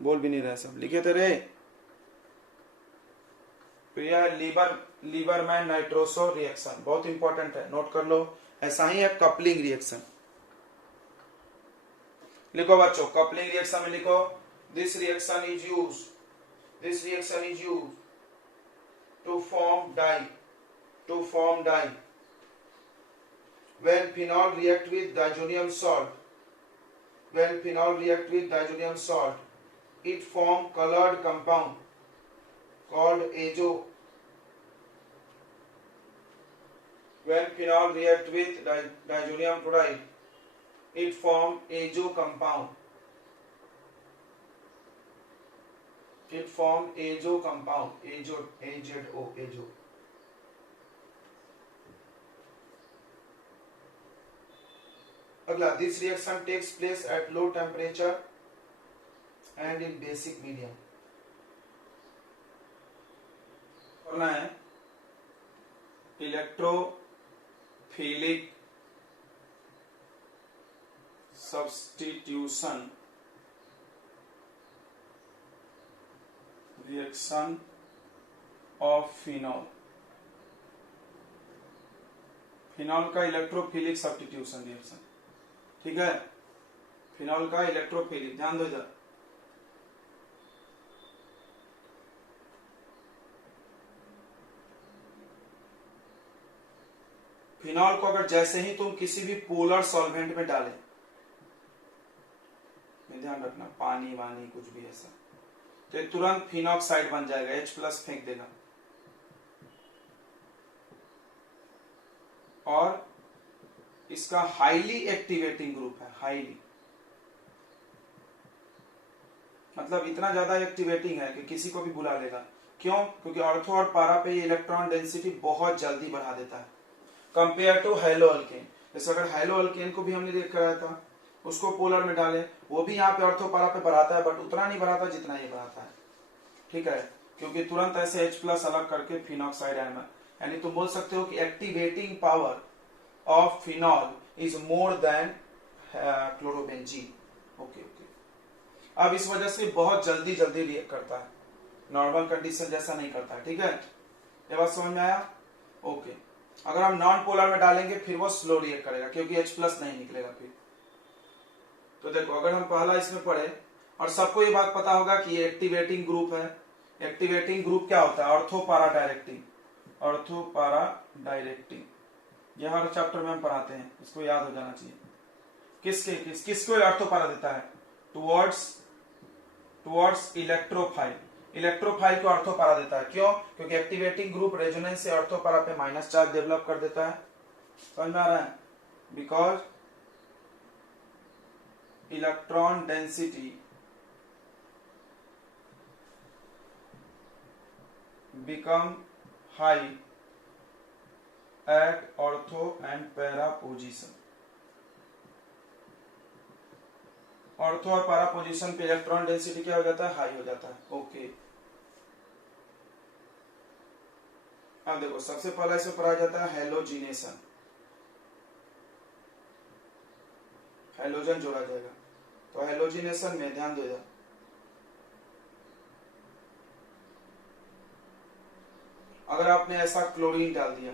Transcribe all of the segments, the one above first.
बोल भी नहीं रहे सब, लिखे थे रे। तो यह लीबरमैन नाइट्रोसो रिएक्शन बहुत इंपॉर्टेंट है, नोट कर लो। ऐसा ही है कपलिंग रिएक्शन। लिखो बच्चों, कपलिंग रिएक्शन में लिखो, this reaction is use to form dye when phenol react with diazonium salt, it form colored compound called azo. When phenol react with diazonium chloride, it form azo compound. azo. अगला, this reaction takes place at low temperature and in basic medium. करना है electrophilic substitution reaction of phenol का electrophilic substitution reaction. ठीक है, phenol का electrophilic, ध्यान दो इधर। फिनॉल को अगर जैसे ही तुम किसी भी पोलर सॉल्वेंट में डालें, ध्यान रखना, पानी वानी कुछ भी ऐसा, तो तुरंत फिनॉक्साइड बन जाएगा, H+ फेंक देगा। और इसका हाईली एक्टिवेटिंग ग्रुप है, हाईली मतलब इतना ज्यादा एक्टिवेटिंग है कि किसी को भी बुला लेगा। क्यों? क्योंकि ऑर्थो और पारा पे ये इलेक्ट्रॉन डेंसिटी बहुत जल्दी बढ़ा देता है कंपेयर टू हेलो अल्केन। जैसे अगर हेलो अल्केन को भी हमने देख कराया था, उसको पोलर में डाले, वो भी यहाँ पे ऑर्थो पारा पे बढ़ाता है, बट उतना नहीं बढ़ाता जितना ये बढ़ाता है। ठीक है, क्योंकि तुरंत ऐसे H+ अलग करके फिनॉक्साइड आयन, यानी तुम बोल सकते हो कि activating power of phenol is more than chlorobenzene. Okay. अब इस वजह से बहुत जल्दी रिएक्ट करता है, नॉर्मल कंडीशन जैसा नहीं करता है। ठीक है, ये बात समझ में आया? ओके। अगर हम नॉन पोलर में डालेंगे फिर वो स्लो रिएक्ट करेगा, क्योंकि H+ नहीं निकलेगा फिर। तो देखो, अगर हम पहला इसमें पढ़े, और सबको ये बात पता होगा कि ये एक्टिवेटिंग ग्रुप है। एक्टिवेटिंग ग्रुप क्या होता है? ऑर्थो पारा डायरेक्टिंग। ये हर चैप्टर में हम पढ़ाते हैं, इसको याद हो जाना चाहिए। किसको ऑर्थो पारा देता है? टुवर्ड्स इलेक्ट्रोफाइल को ऑर्थो पारा देता है। क्यों? क्योंकि एक्टिवेटिंग ग्रुप रेजोनेंस से ऑर्थो पारा पे माइनस चार्ज डेवलप कर देता है। समझ में आ रहा है? Because electron density become high at ortho and para position। Ortho और पारा पोजीशन पे इलेक्ट्रॉन डेंसिटी क्या हो जाता है? हाई हो जाता है। ओके, अब देखो, सबसे पहला इसमें पढ़ा जाता है हेलोजिनेशन। हेलोजन जोड़ा जाएगा, तो हेलोजिनेशन में ध्यान दो। अगर आपने ऐसा क्लोरीन डाल दिया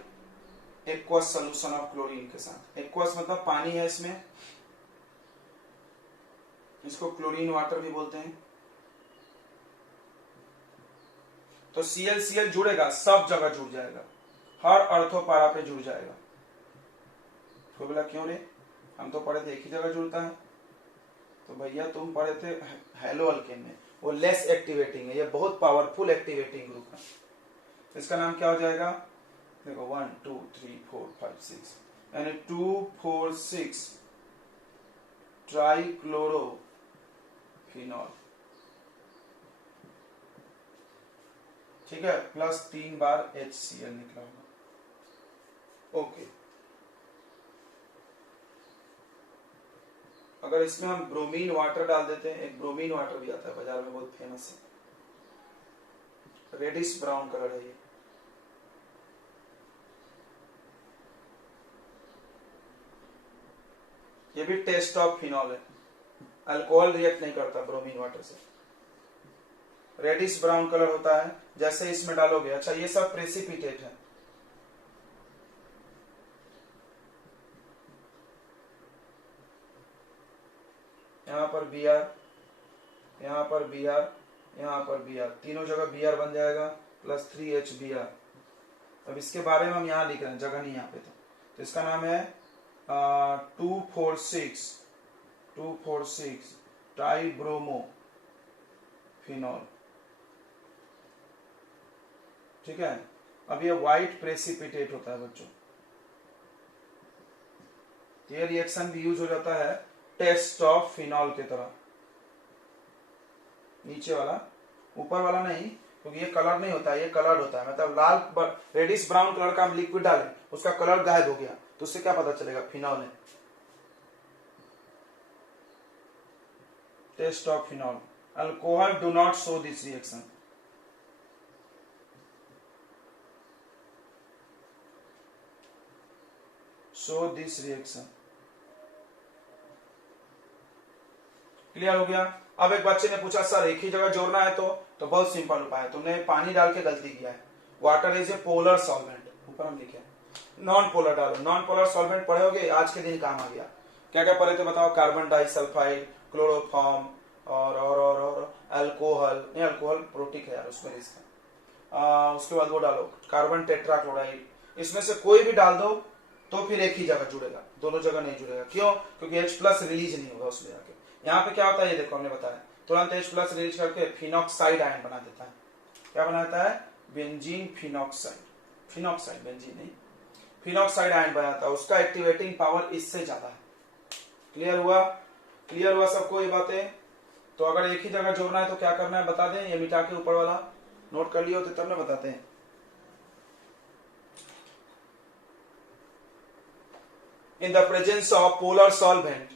एक्वस सोल्यूशन ऑफ क्लोरीन के साथ, एक्वस मतलब पानी है इसमें, इसको क्लोरीन वाटर भी बोलते हैं। तो Cl जुड़ेगा, सब जगह जुड़ जाएगा, हर ऑर्थो पारा पे जुड़ जाएगा। तो बोला क्यों रे, हम तो पढ़े थे एक ही जगह जुड़ता है। तो भैया तुम पढ़े थे हेलो अल्केन में, वो लेस एक्टिवेटिंग है, ये बहुत पावरफुल एक्टिवेटिंग ग्रुप है। इसका नाम क्या हो जाएगा? देखो 1 2 3 4 5 6, यानी 2 4 6 ट्राइक्लोरोफिनॉल। ठीक है, प्लस 3 बार HCl निकला होगा। ओके, अगर इसमें हम ब्रोमीन वाटर डाल देते हैं, एक ब्रोमीन वाटर भी आता है बाजार में, बहुत फेमस है, रेडिश ब्राउन कलर है ये। ये भी टेस्ट ऑफ फिनॉल है, अल्कोहल रिएक्ट नहीं करता ब्रोमीन वाटर से। रेडिश ब्राउन कलर होता है, जैसे इसमें डालोगे। अच्छा, ये सब प्रेसिपिटेट है। यहाँ पर Br, यहाँ पर Br, यहाँ पर Br, तीनों जगह Br बन जाएगा प्लस 3HBr। अब इसके बारे में हम यहाँ लिख रहे हैं, जगह नहीं यहाँ पे। तो इसका नाम है 246 ट्राइब्रोमो फिनॉल। ठीक है। अब ये व्हाइट प्रेसिपिटेट होता है बच्चों। ये रिएक्शन भी यूज हो जाता है टेस्ट ऑफ फिनॉल के तरह। नीचे वाला, ऊपर वाला नहीं, क्योंकि ये कलर नहीं होता है, ये कलर होता है। मतलब लाल रेडिश ब्राउन कलर का हम लिक्विड डालें, उसका कलर गायब हो गया, तो उससे क्या पता चलेगा? फिनॉल है। Test of phenol. Alcohol do not show this reaction. Show this reaction. Clear हो गया। अब एक बच्चे ने पूछा सर एक ही जगह जोड़ना है तो बहुत सिंपल उपाय है। तुमने पानी डाल के गलती किया है। Water is a polar solvent, ऊपर हम लिखे नॉन पोलर डालो। नॉन पोलर सॉल्वेंट पढ़ोगे, आज के दिन काम आ गया। क्या क्या पढ़े थे बताओ? कार्बन डाइसल्फाइड, क्लोरोफॉर्म और अल्कोहल। नहीं, अल्कोहल प्रोटिक है यार, उसमें रिस्क है। उसके बाद वो डालो कार्बन टेट्राक्लोराइड। इसमें से कोई भी डाल दो तो फिर एक ही जगह जुड़ेगा, दोनों जगह नहीं जुड़ेगा। क्यों? क्योंकि H+ रिलीज नहीं होगा उसमें जाके। यहाँ पे क्या होता है ये देखो, हमने बताया तुरंत H+ रिलीज करके फिनॉक्साइड आयन बना देता है। क्या बनाता है? Benzene phenoxide. फिनॉक्साइड, बेंजीन नहीं, फिनॉक्साइड आयन बनाता है। उसका एक्टिवेटिंग पावर इससे ज्यादा है। क्लियर हुआ? क्लियर हुआ सबको ये बातें? तो अगर एक ही जगह जोड़ना है तो क्या करना है बता दें। ये मिटा के ऊपर वाला नोट कर लिया होते तब ना बताते हैं। In the presence of polar solvent,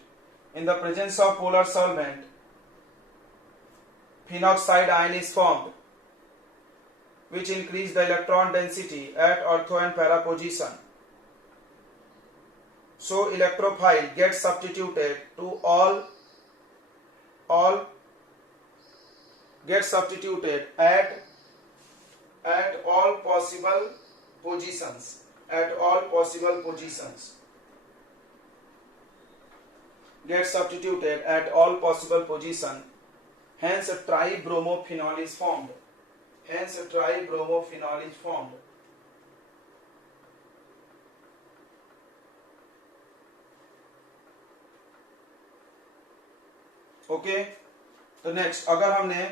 phenoxide ion is formed, which increase the electron density at ortho and para position. So electrophile gets substituted to all at all possible positions. Gets substituted at all possible position. Hence tribromophenol is formed. Okay. तो next, अगर हमने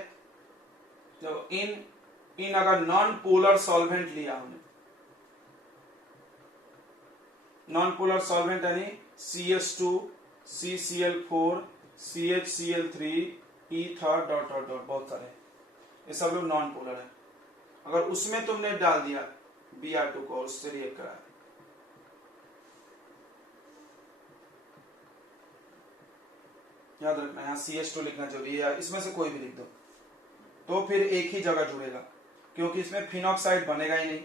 जो इन अगर non polar solvent लिया, हमने non polar solvent यानी CH2, CCl4, CHCl3, ether dot dot dot, बहुत सारे, ये सब लोग नॉन पोलर है। अगर उसमें तुमने डाल दिया Br2 को, उससे रिएक्ट कराया, याद रखना यहाँ CH2 लिखना जरूरी है, इसमें से कोई भी लिख दो तो फिर एक ही जगह जुड़ेगा, क्योंकि इसमें फिनॉक्साइड बनेगा ही नहीं।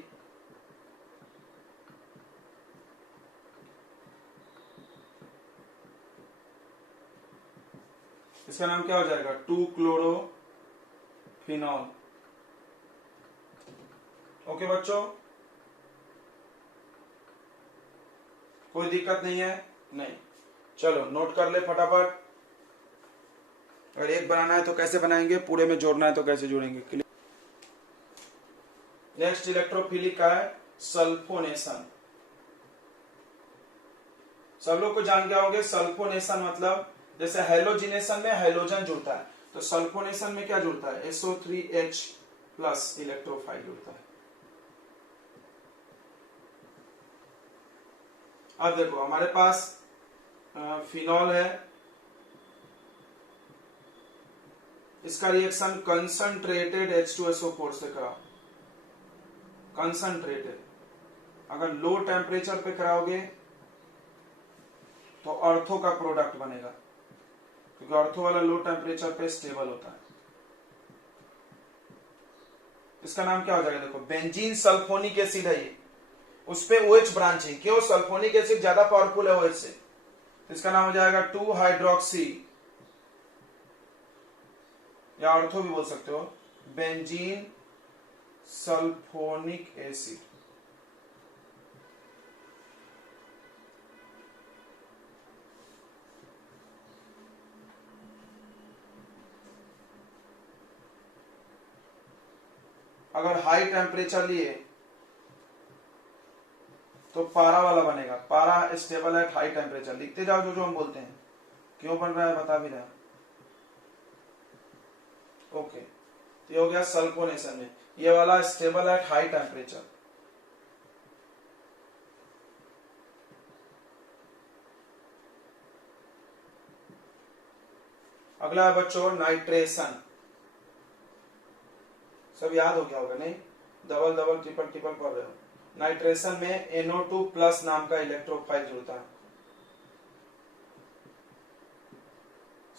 इसका नाम क्या हो जाएगा? 2-क्लोरोफिनॉल। ओके बच्चों, कोई दिक्कत नहीं है? नहीं। चलो नोट कर ले फटाफट। अगर एक बनाना है तो कैसे बनाएंगे, पूरे में जोड़ना है तो कैसे जोड़ेंगे। नेक्स्ट इलेक्ट्रोफिलिक का है सल्फोनेशन। सब लोग को जान गया होंगे सल्फोनेशन मतलब, जैसे हेलोजिनेशन में हेलोजन जुड़ता है, तो सल्फोनेशन में क्या जुड़ता है? SO3H+ इलेक्ट्रोफाइल जुड़ता है। अब देखो हमारे पास फिनॉल है, इसका रिएक्शन कंसंट्रेटेड H2SO4 से करा। कंसंट्रेटेड अगर लो टेम्परेचर पे कराओगे तो ऑर्थो का प्रोडक्ट बनेगा, क्योंकि ऑर्थो वाला लो टेम्परेचर पे स्टेबल होता है। इसका नाम क्या हो जाएगा? देखो बेंजीन सल्फोनिक एसिड है ये, उस पे OH ब्रांच है। क्यों? सल्फोनिक एसिड ज्यादा पावरफुल है OH से। इसका नाम हो जाएगा 2-हाइड्रोक्सी, या ऑर्थो भी बोल सकते हो, बेंजीन सल्फोनिक एसिड। अगर हाई टेम्परेचर लिए तो पारा वाला बनेगा, पारा स्टेबल एट हाई टेम्परेचर। लिखते जाओ जो जो हम बोलते हैं, क्यों बन रहा है बता भी रहा। ओके, तो ये हो गया सल्फोनेशन में, ये वाला स्टेबल एट हाई टेम्परेचर। अगला है बच्चों नाइट्रेशन। सब याद हो गया होगा नहीं, डबल डबल ट्रिपल ट्रिपल पढ़ रहे हो। नाइट्रेशन में NO2 प्लस नाम का इलेक्ट्रोफाइल जुड़ता है,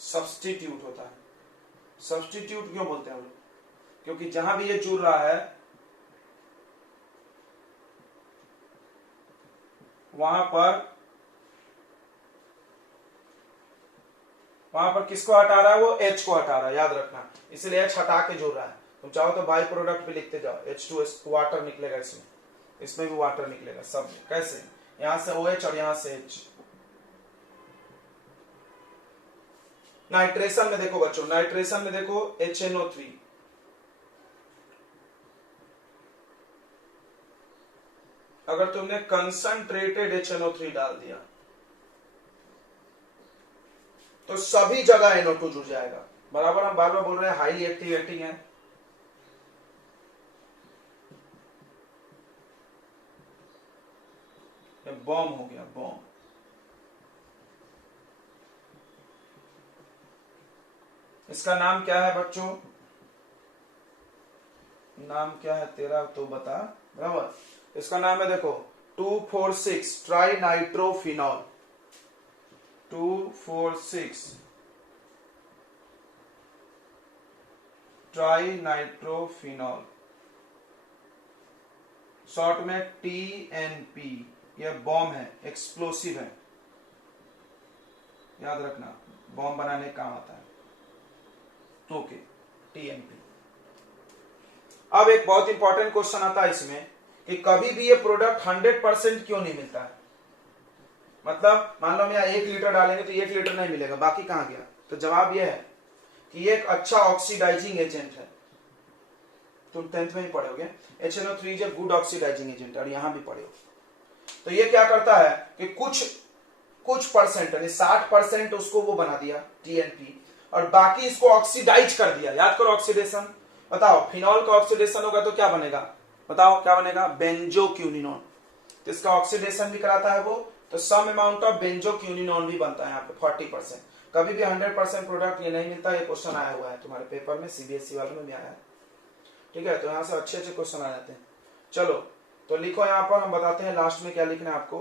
सब्स्टिट्यूट होता है। सब्स्टिट्यूट क्यों बोलते हैं हम लोग? क्योंकि जहां भी ये जुड़ रहा है वहां पर किसको हटा रहा है? वो H को हटा रहा है, याद रखना। इसलिए H हटा के जुड़ रहा है। तुम चाहो तो बाई प्रोडक्ट भी लिखते जाओ, H2S वाटर निकलेगा, इसमें भी वाटर निकलेगा सब में। कैसे? यहां से OH और यहां से H। नाइट्रेशन में देखो बच्चों, नाइट्रेशन में देखो HNO3, अगर तुमने कंसंट्रेटेड HNO3 डाल दिया तो सभी जगह NO2 जुड़ जाएगा। बराबर हम बार बार बोल रहे हैं हाईली एक्टिवेटिंग है। बॉम्ब हो गया, बॉम्ब। इसका नाम क्या है बच्चों? नाम क्या है तेरा तो बता। बराबर, इसका नाम है देखो 2,4,6 try nitrophenol. 2,4,6 try nitrophenol, short में TNP। यह बॉम्ब है, एक्सप्लोसिव है, याद रखना, बॉम्ब बनाने का काम आता है। Okay, TNP। अब एक बहुत इंपॉर्टेंट क्वेश्चन आता है इसमें कि कभी भी ये प्रोडक्ट 100% क्यों नहीं मिलता है? मतलब मान लो हम यहाँ 1 लीटर डालेंगे तो 1 लीटर नहीं मिलेगा, बाकी कहां गया? तो जवाब यह है कि ये एक अच्छा ऑक्सीडाइजिंग एजेंट है। तुम 10th में ही पढ़ोगे, HNO3 is a good oxidising agent, और यहां भी पढ़े हो। तो ये क्या करता है कि कुछ परसेंट यानी 60% उसको वो बना दिया TNP, और बाकी इसको ऑक्सीडाइज कर दिया। याद करो ऑक्सीडेशन, बताओ फिनॉल का ऑक्सीडेशन होगा तो क्या बनेगा? बताओ क्या बनेगा? बेंजोक्विनोन। तो इसका ऑक्सीडेशन भी कराता है वो, तो सम अमाउंट ऑफ बेंजोक्विनोन भी बनता है यहाँ पे 40%। कभी भी 100% प्रोडक्ट ये नहीं मिलता। ये क्वेश्चन आया हुआ है तुम्हारे पेपर में, CBSE वालों में भी आया है। ठीक है, तो यहाँ से अच्छे अच्छे क्वेश्चन आ जाते हैं। चलो तो लिखो यहाँ पर, हम बताते हैं लास्ट में क्या लिखना है आपको।